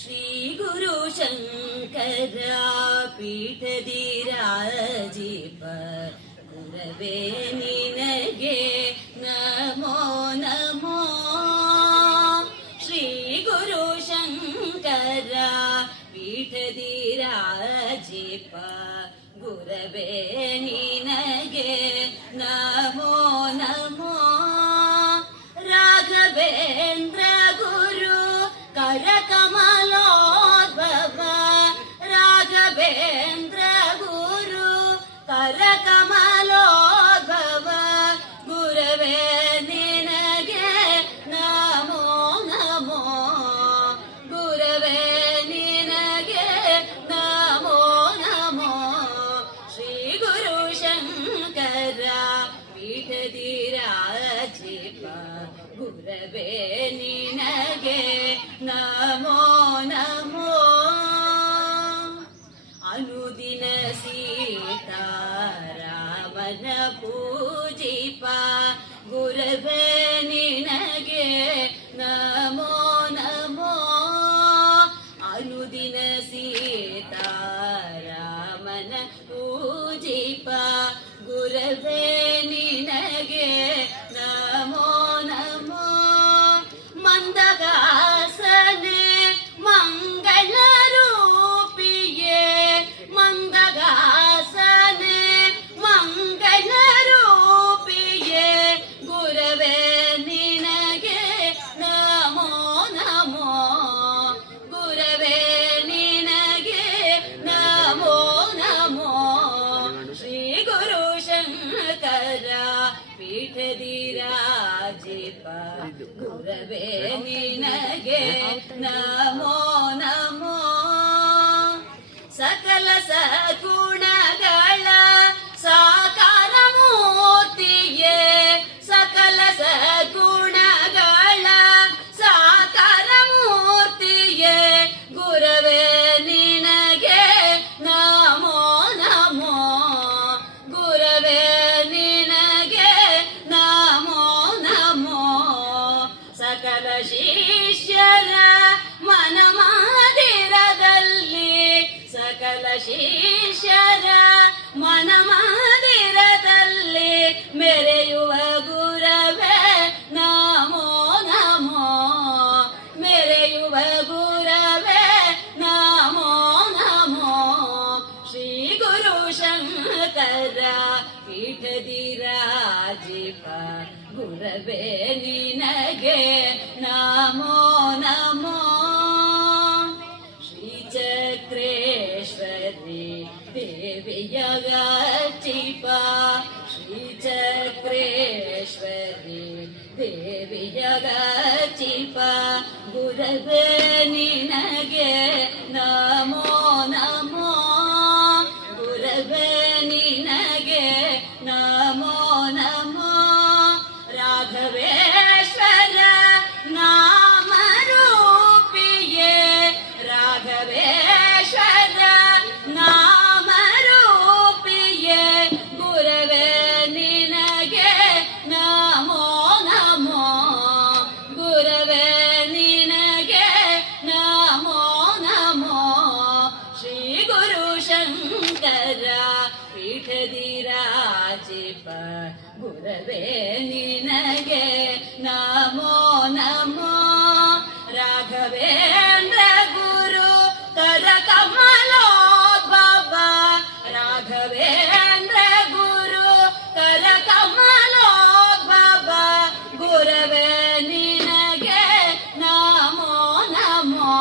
ശ്രീ ഗുരു ശങ്കര പീഠധീരാജീപ ഗുരവേ നിനഗേ നമോ നമോ. ശ്രീ ഗുരു ശങ്കര പീഠധീരാജീപ ഗുരവേ നിനഗേ നമോ നമോ. रमलो गुरवे निनगे नमो नमो। गुरवे नीनगे नमो नमो। श्री गुरुशङ्कर गुरवे नीनगे नमो नम। सीता रावण पूजिपा गुरुबे ने नमो नमो। अनुदिन सीता ಪೀಠದಿರಾಜಿಪ ಗುರವೇ ನಿನಗೆ ನಮೋ ಸಕಲ ಮನ ಮಂದಿರದಲ್ಲಿ ಮೆರೆಯುವ ಗುರವೇ ನಮೋ ನಮೋ. ಮೆರೆಯುವ ಗುರವೇ ನಮೋ ನಮೋ. ಶ್ರೀ ಗುರು ಶಂಕರ ಪೀಠದಿರಾಜಿಪ ಗುರವೇ ನಿನಗೆ ನಮೋ श्रीचक्रेश्वरी देवि जगचिपा गुरवनिना ಧರಾ ಪೀಠದಿರಾಜಿಪ ಗುರವೇ ನಿನಗೆ ನಮೋ ನಮೋ ರಾಘವೇಂದ್ರ ಗುರು ಕರ ಕಮಲೋದ್ಭವ ರಾಘವೇಂದ್ರ ಗುರು ಕರ ಕಮಲೋದ್ಭವ ಗುರವೇ ನಿನಗೆ ನಮೋ ನಮೋ